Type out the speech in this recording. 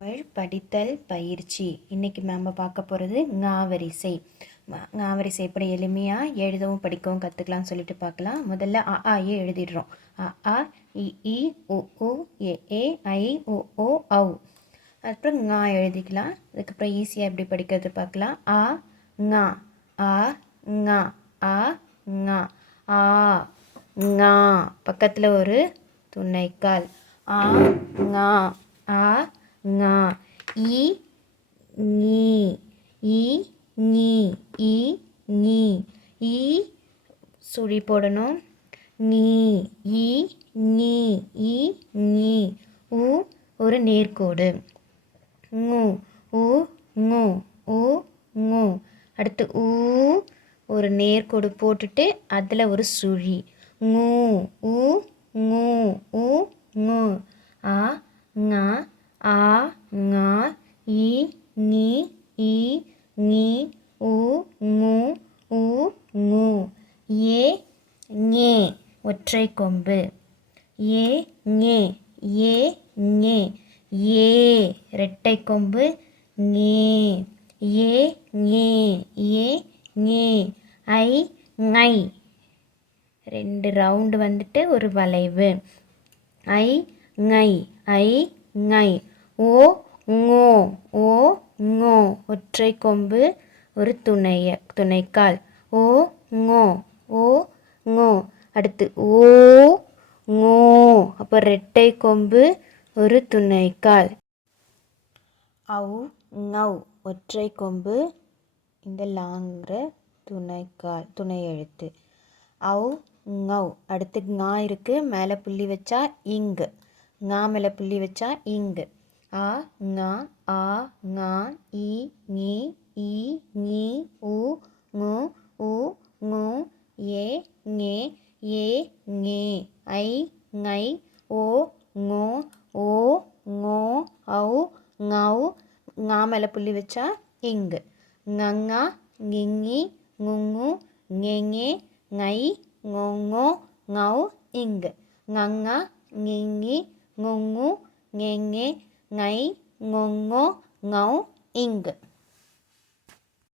தமிழ் படித்தல் பயிற்சி. இன்னைக்கு நம்ம பார்க்க போகிறது ஞாவரிசை. ஞாவரிசை எப்படி எளிமையாக எழுதவும் படிக்கவும் கற்றுக்கலாம்னு சொல்லிட்டு பார்க்கலாம். முதல்ல அ ஆ ஏ எழுதிடுறோம். அ ஆ இ ஈ உ ஊ ஏ ஏ ஐ உ ஓ ஔ. அதுக்கப்புறம் ஞா எழுதிக்கலாம். அதுக்கப்புறம் ஈஸியாக எப்படி படிக்கிறது பார்க்கலாம். ஆ ஞா ஆ ஞா ஆ ஞா ஆ ஞா பக்கத்தில் ஒரு துணைக்கால். ஆ ஞா ஆ ஞா ஈ நீ ஈ நீ ஈ நீ ஈ சுழி போடணும். நீ ஈ நீ ஈ நீ உ ஒரு நேர்கோடு. ஙு உ ங்கு உ ங்கு. அடுத்து ஊ ஒரு நேர்கோடு போட்டுட்டு அதில் ஒரு சுழி. ங்கு உ ங்கு உ ங்கு. ஆ ஞா ஆ ஞா ஈ நீ ஈ நீ உ ங்கு உ ங்கு. ஏ ஞே ஒற்றை கொம்பு. ஏ ஞே ஏ ஞே ஏ இரட்டை கொம்பு. ஞே ஏ ஞே ஏ ஞே ஐ ஞை ரெண்டு ரவுண்டு வந்துட்டு ஒரு வளைவு. ஐ ஞை ஐ ஞை. ஓ ங்கோ ஓ ங்கோ ஒற்றை கொம்பு ஒரு துணைக்கால். ஓ ங்கோ ஓ ங்கோ. அடுத்து ஓ ங்கோ அப்போ ரெட்டை கொம்பு ஒரு துணைக்கால். ஔ ஞௌ ஒற்றை கொம்பு இந்த லாங்கிற துணைக்கால் துணை எழுத்து. ஔ ஞௌ. அடுத்து ஞா இருக்குது, மேலே புள்ளி வச்சா இங்கு. ஞா மேலே புள்ளி வச்சா இங்கு. ஆ ஞா ஆ ஞா ஈ நீ ஈ நீ உ ங்கு உ ங்கு. ஏ ஞே ஏ ஞே ஐ ஞை ஓ ங்கோ ஓ ங்கோ ஔ ஞௌ. ஞா மேலே புள்ளி வச்சா இங்கு. ஞஞா ஞிஞி ங்குங்கு ஞெஞே ஞை ஞொஞொ ஞௌ இங்கு. ஞஞா ஞிஞி ங்குங்கு ஞெஞே ஞை ஞொஞொ ஞௌ இங்கு.